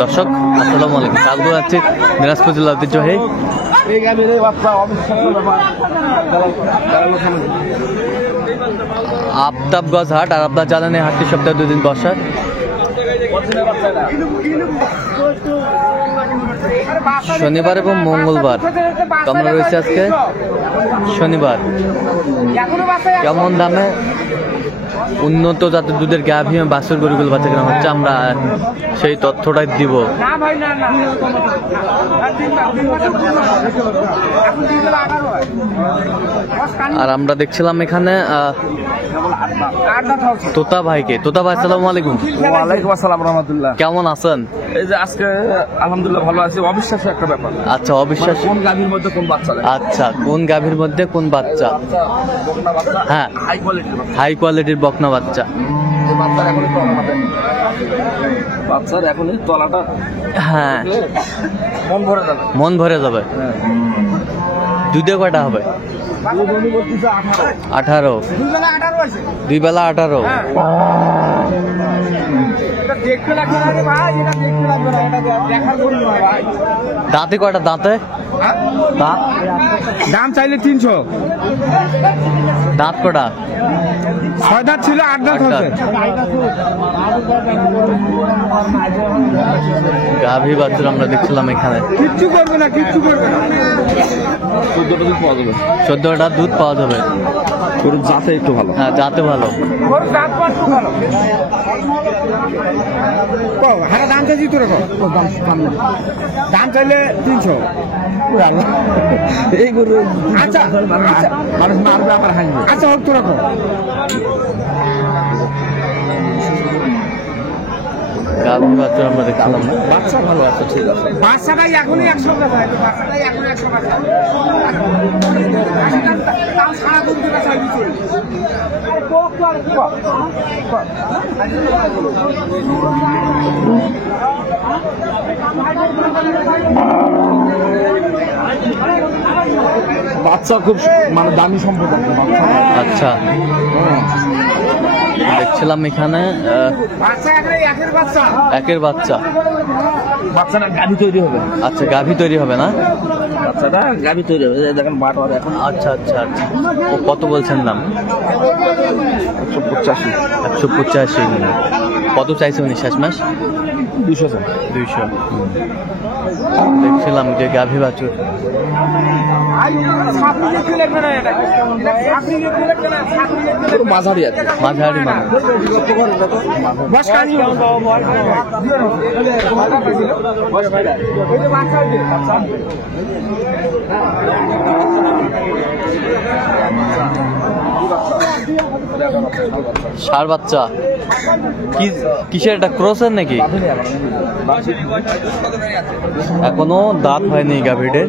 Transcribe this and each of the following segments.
দর্শক আসসালামু আলাইকুম, স্বাগত আছি দিনাজপুর জেলা ঐতিহ্যবাহী আফতাবগঞ্জ হাট। আর আপনার জানেন এই হাটটি সপ্তাহে 2 দিন বসা। শনিবার এবং মঙ্গলবার। আমরা রয়েছে আজকে শনিবার। কেমন দামে উন্নত জাতের দুধের গাভী এবং বাছুর গরুগুলো বাচ্চা কেনা হচ্ছে, আমরা সেই তথ্যটাই দিব। আর আমরা দেখছিলাম এখানে তোতা ভাইকে। তোতা ভাই আসসালামু আলাইকুম। ওয়ালাইকুম আসসালাম রাহমাতুল্লাহ। কেমন আছেন? এই যে আজকে আলহামদুলিল্লাহ ভালো আছি। অবিশ্বাস্য একটা ব্যাপার। আচ্ছা, অবিশ্বাস। কোন গাভীর মধ্যে কোন বাচ্চা? আচ্ছা, কোন গাভীর মধ্যে কোন বাচ্চা? বকনা বাচ্চা। হ্যাঁ, হাই কোয়ালিটির বাচ্চা। হাই কোয়ালিটির বকনা বাচ্চা। এই বাচ্চার এখনই তলাটা, বাচ্চার এখনই তলাটা, হ্যাঁ, মন ভরে যাবে। মন ভরে যাবে। দুধে কয়টা হবে? 18। 2 বেলা 18। দাঁতে কয়টা? দাঁতে দাম চাইলে 300। দাঁত কটা? 6 দাঁত ছিল, 8 দাঁত হচ্ছে। গাভী বাছুর আমরা দেখছিলাম এখানে। কিচ্ছু করবে না, কিচ্ছু করবে না। 14টা দুধ পাওয়া যাবে। 14টা দুধ পাওয়া যাবে। গরুর জাতে একটু ভালো। হ্যাঁ, জাতে ভালো। গরুর জাত একটু ভালো। হ্যাঁ, দাম চাইছি তোর দাম চাইলে 300। এই গরু আচ্ছা, মানুষ মারবে, আমার হাসবে। আচ্ছা হোক, তোর গাভী বাছুর আমরা দেখছিলাম। বাচ্চা ভালো আছে, ঠিক আছে। বাচ্চাটাই এখনই 100 টাকা। বাচ্চাটাই এখন 100 টাকা। দাম সারা দুধ টাকা চাইবি চলে। বাচ্চা খুব মানে দামি সম্পদ। আচ্ছা, দেখছিলাম এখানে একের বাচ্চা। বাচ্চাটা গাভী তৈরি হবে। আচ্ছা, গাভী তৈরি হবে না? বাচ্চাটা গাভী তৈরি হবে। দেখেন বাট হবে এখন। আচ্ছা আচ্ছা আচ্ছা। ও কত বলছেন দাম? 185। 185। কত চাইছে উনি শেষ মাস? 200। দেখছিলাম যে গাভী বাছুর। মাঝারি আছে, মাঝারি মানুষ। ষাঁড় বাচ্চা কিসের? এটা ক্রসের নাকি? এখনো দাঁত হয়নি গাভীটে।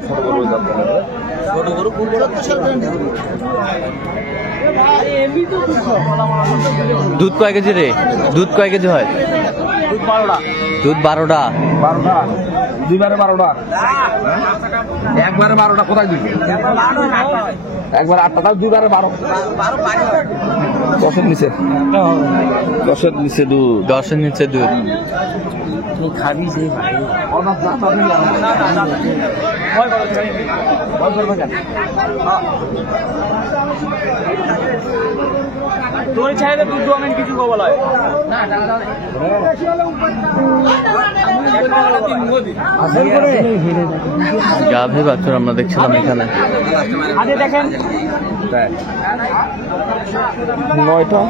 দুধ কয় কেজি রে? দুধ কয় কেজি হয়? দুধ 12টা। 12টা, 2বারে 12টা। একবারে 12টা কোথায় দিবি? একবার 8টা, 2বারে 12। 10-এর নিচে। 10-এর নিচে দুধ। 10-এর নিচে দুধ। খাবি যে ভাই। তোর ছাইলে দুধ দোয়ামেন কিছু বলা হয় গাভী বাছুর আমরা দেখছিলাম এখানে। দেখেন 9টা,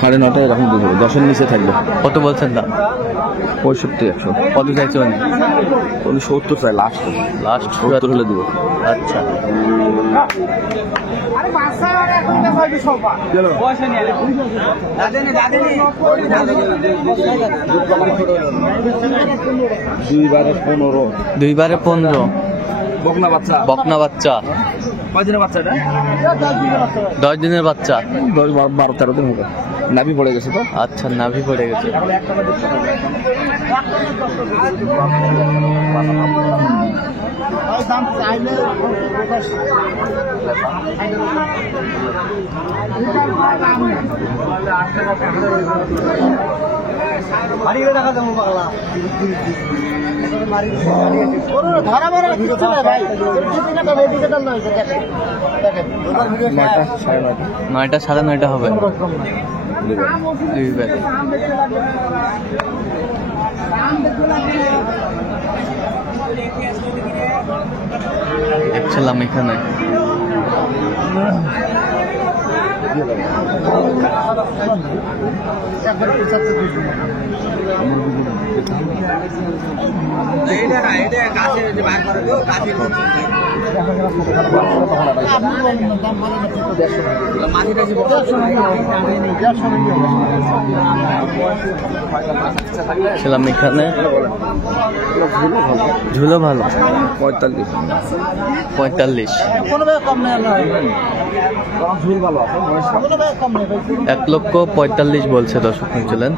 9:30 এরকম দুধ হবে। 10-এর নিচে থাকবে। কত বলছেন দাম? 65-100। কত চাইছে উনি? 70 চাই লাস্ট। 70 হলে দিব। আচ্ছা, দুইবারে 15। বকনা বাচ্চা। বকনা বাচ্চা। কয়দিনের বাচ্চা এটা? 10 দিনের বাচ্চা। 12-13 দিন হবে। নাভি পড়ে গেছে তো। আচ্ছা, নাভি পড়ে গেছে। নয়টা 9:30 হবে। দেখছিলাম এখানে ছিলাম এখানে ঝুলো ভালো 45 1,45,000 বলছে দর্শক শুনছিলেন।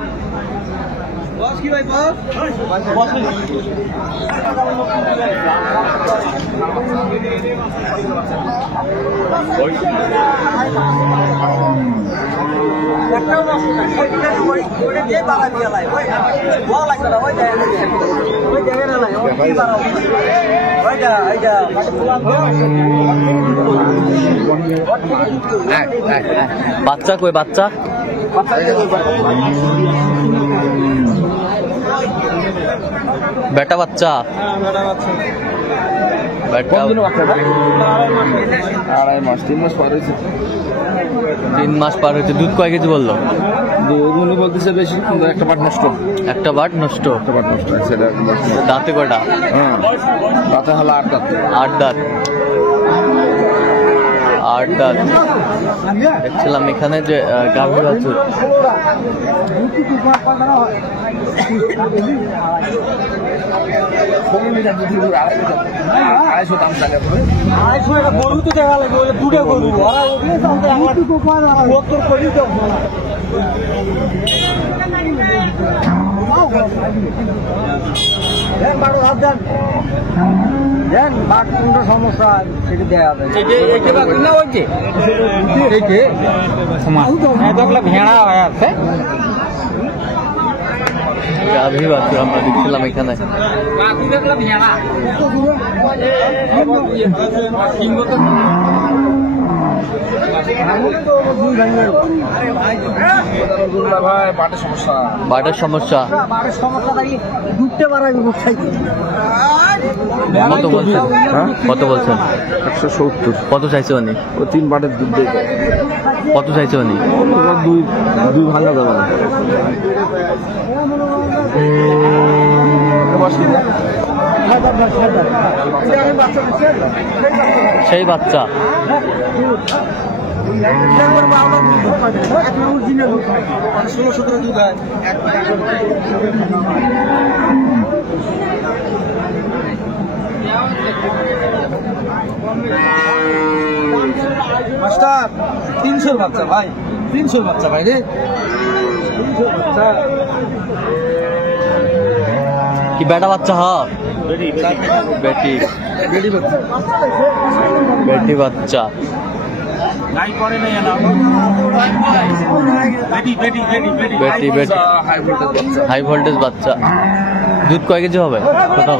বাচ্চা কই বাচ্চা বেটা বাচ্চা বেটা 3 মাস পার হয়েছে। দুধ কয় কেজি বললো? উনি বলতেছে বেশি, কিন্তু একটা বাট নষ্ট। একটা বাট নষ্ট। সেটা দাঁতে কটা? হ্যাঁ, দাঁতে হলো 8 দাঁত। 8 দাঁত। 8 দাঁত। দেখছিলাম এখানে যে গাভী বাছুর সমস্যা সেটা দেওয়া যায় ভেড়া হয়ে আছে। গাভী বাছুর আমরা দেখছিলাম এখানে। বাটের সমস্যা কত বলছেন? কত বলছেন? 170। কত চাইছে উনি? ও 3 বাটের দুধ দেয়। কত চাইছে উনি? দুই ভাঙা যাবে না। সেই বাচ্চা মাস্টার 300 বাচ্চা ভাই, 300 বাচ্চা ভাই রে। কি বেটা বাচ্চা? হ্যাঁ বেটি বেটি বাচ্চা। বেটি বেটি হাই ভোল্টেজ বাচ্চা। দুধ কয় কেজি হবে? কোথাও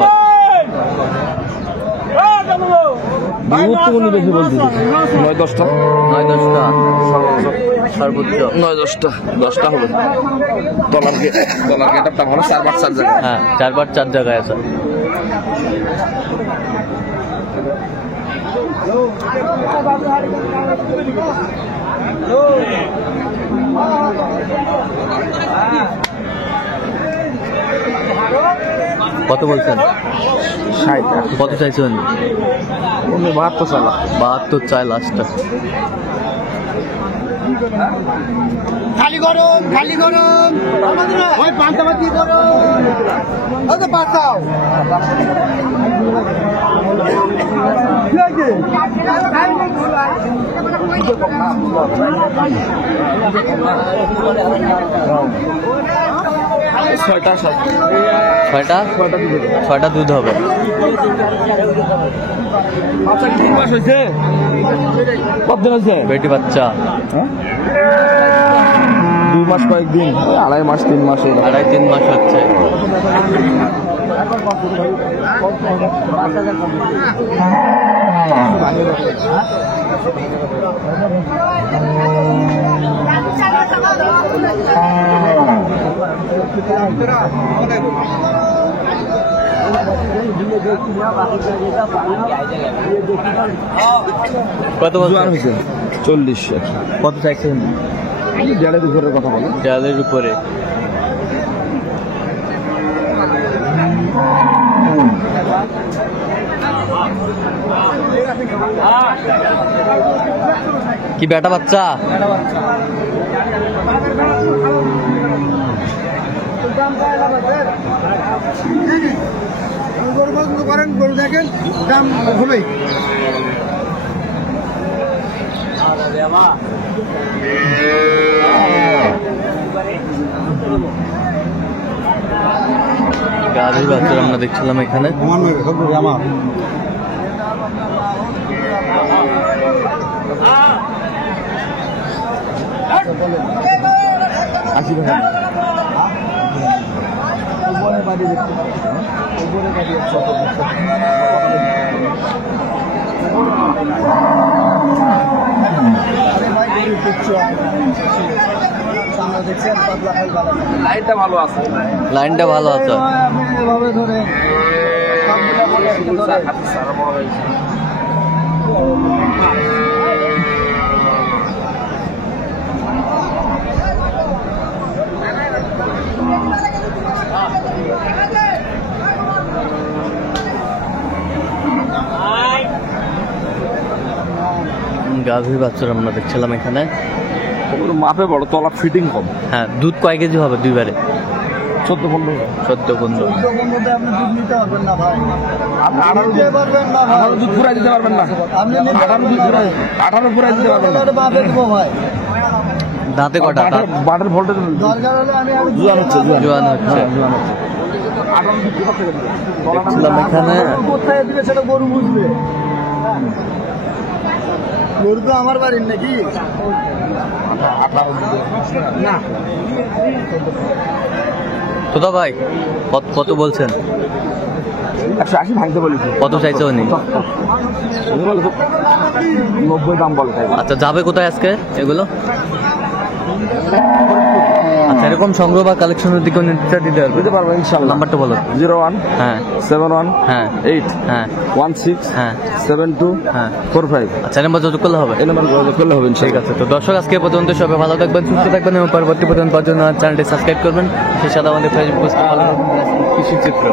দুধ তো উনি বেশি বলতেছে 9-10টা। 9-10টা সর্বোচ্চ 9-10টা হবে। তলার গেটআপটা ভালো, 4 বার 4 জায়গায়। হ্যাঁ 4 বার 4 জায়গায় আছে। কত বলছেন? 60। কত চাইছেন? উনি 72 চালা। 72 চাই লাস্টটা। খালি গরম খালি গরম ওই পান্তাবাতি গরম ওই তো পাতাও ছয়টা দুধ হবে। বেটি বাচ্চা 2 মাস কয়েকদিন, 2.5 মাস 3 মাস এরকম। 2.5-3 মাস হচ্ছে। কত বছর জোয়ান হয়েছে 40। কত চাইছেন? 1.5 উপরের কথা বলে। 1.5 উপরে। কি বেটা বাচ্চা? গরু পছন্দ করেন, গরু দেখেন, দাম হবে। গাভীর বাচ্চা আমরা দেখছিলাম এখানে। আমার আশি টাকা। লাইনটা ভালো আছে। লাইনটা ভালো আছে। এভাবে ধরে গাভীর বাচ্চা আমরা দেখছিলাম এখানে। ওগুলো মাপে বড়, তলা ফিটিং কম। হ্যাঁ, দুধ কয় কেজি হবে দুইবারে? 14-15। 14-15। আপনি দুধ নিতে পারবেন না ভাই। আপনি 18 নিতে পারবেন না ভাই। 18 দুধ ফুরাই দিতে পারবেন না। আপনি নিতে 18 পারবেন দুধ না ফুরাই, ভাই। 18 ফুরাই দিতে পারবেন না। বাপে দেবো ভাই। দাঁতে কটা? দাঁত বাটের ভোল্টেজ দরকার হলে আমি আরো জোয়ান হচ্ছে, জোয়ান হচ্ছে। জোয়ান হচ্ছে। 18 দুধ কোথা থেকে দিবে? দেখছিলাম এখানে। কোথায় দিবে সেটা গরু বুঝবে। গরু তো আমার বাড়ির নাকি? 18 দুধ না। তোদা ভাই কত বলছেন? 180 ভাঙতে বলেছি। কত চাইছে উনি? 90 দাম বলে তাই। আচ্ছা, যাবে কোথায় আজকে এগুলো? আচ্ছা, এরকম সংগ্রহ বা কালেকশনের দিকে নির্দেশ দিতে পারবে? পারবো ইনশাআল্লাহ। নাম্বারটা বলো। 01 হ্যাঁ 71 হ্যাঁ 8 হ্যাঁ 16 হ্যাঁ 72 হ্যাঁ। 45। আচ্ছা, নাম্বার যোগাযোগ করলে হবে। এই নাম্বার যোগাযোগ করলে হবে ঠিক ইনশাআল্লাহ। আছে। তো দর্শক, আজকে পর্যন্ত সবাই ভালো থাকবেন, সুস্থ থাকবেন এবং পরবর্তী পর্যন্ত পাওয়ার জন্য চ্যানেলটি সাবস্ক্রাইব করবেন। সেই সাথে আমাদের ফেসবুক পেজটি ফলো করবেন, কৃষি চিত্র।